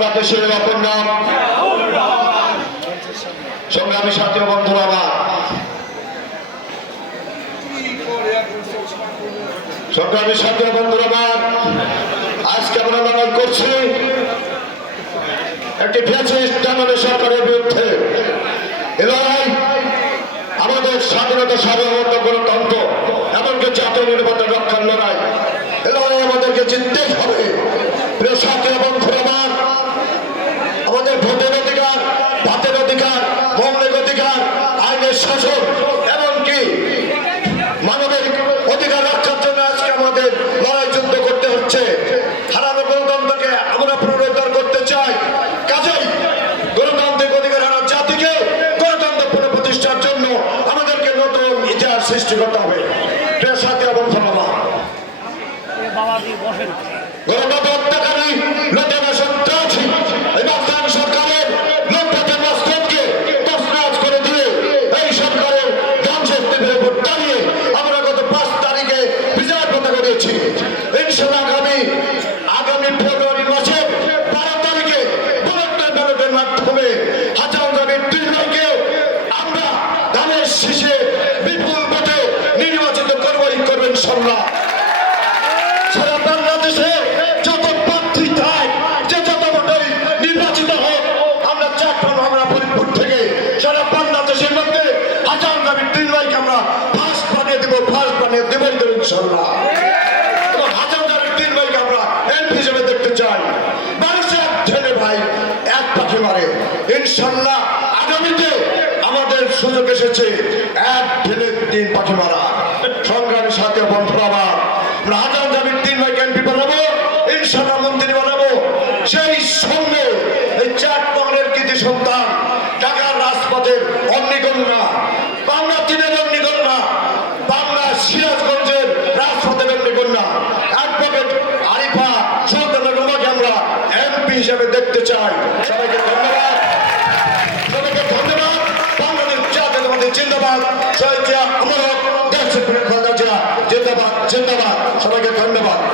বাংলাদেশের অপর নাম? সংগ্রামী সাথী বন্ধুরা, আমার। সংগ্রামী সাথী বন্ধুরা, আমার। আজকে আমরা লড়াই করছি একটি ফ্যাসিস্ট জানানো সরকারের বিরুদ্ধে। এ আমাদের স্বাধীনতা, সার্বভৌমত্ব, গণতন্ত্র, এমনকি জাতীয় নিরাপত্তা রক্ষার লড়াই। এ আমাদেরকে জিততেই হবে প্রিয় সাথী এবং আমার আমাদের ভোটের অধিকার ভাতের অধিকার মৌলিক অধিকার আইনের শাসন এমনকি মানবিক অধিকার রক্ষার জন্য আজকে আমাদের লড়াই যুদ্ধ করতে হচ্ছে। হারানো গণতন্ত্রকে আমরা পুনরুদ্ধার করতে চাই। কাজেই গণতান্ত্রিক অধিকার হারা জাতিকে গণতন্ত্র পুনঃপ্রতিষ্ঠার জন্য আমাদেরকে নতুন ইতিহাস সৃষ্টি করতে হবে। এবং বাবা গণতন্ত্র সম্রাট সারা বাংলাদেশে যত প্রার্থী থাক যে যত ভোটার নির্বাচিত হোক, আমরা চারজন আমরা ফরিদপুর থেকে। সারা বাংলাদেশের মধ্যে হাজার দাবি তিন ভাইকে আমরা ফার্স্ট বানিয়ে দেবো ফার্স্ট বানিয়ে দেবেন দেবো ইনশাল্লাহ এবং হাজার দাবি তিন আমরা এমপি হিসেবে দেখতে চাই। মানুষের ছেলে ভাই, এক পাখি মারে। ইনশাল্লাহ আগামীতে আমাদের সুযোগ এসেছে, এক ঢেলে তিন পাখি মারা সংগ্রামী সাথে বন্ধুরা আমার রাজা দাবির তিন ভাই ক্যাম্পি বানাবো ইনশাল্লাহ মন্দির বানাবো সেই সঙ্গে এই চার পাহাড়ের কৃতি সন্তান ঢাকার রাজপথের অগ্নিকন্যা লক্ষ্মীপুরের খুলনা জেলা জিন্দাবাদ জিন্দাবাদ। সবাইকে ধন্যবাদ।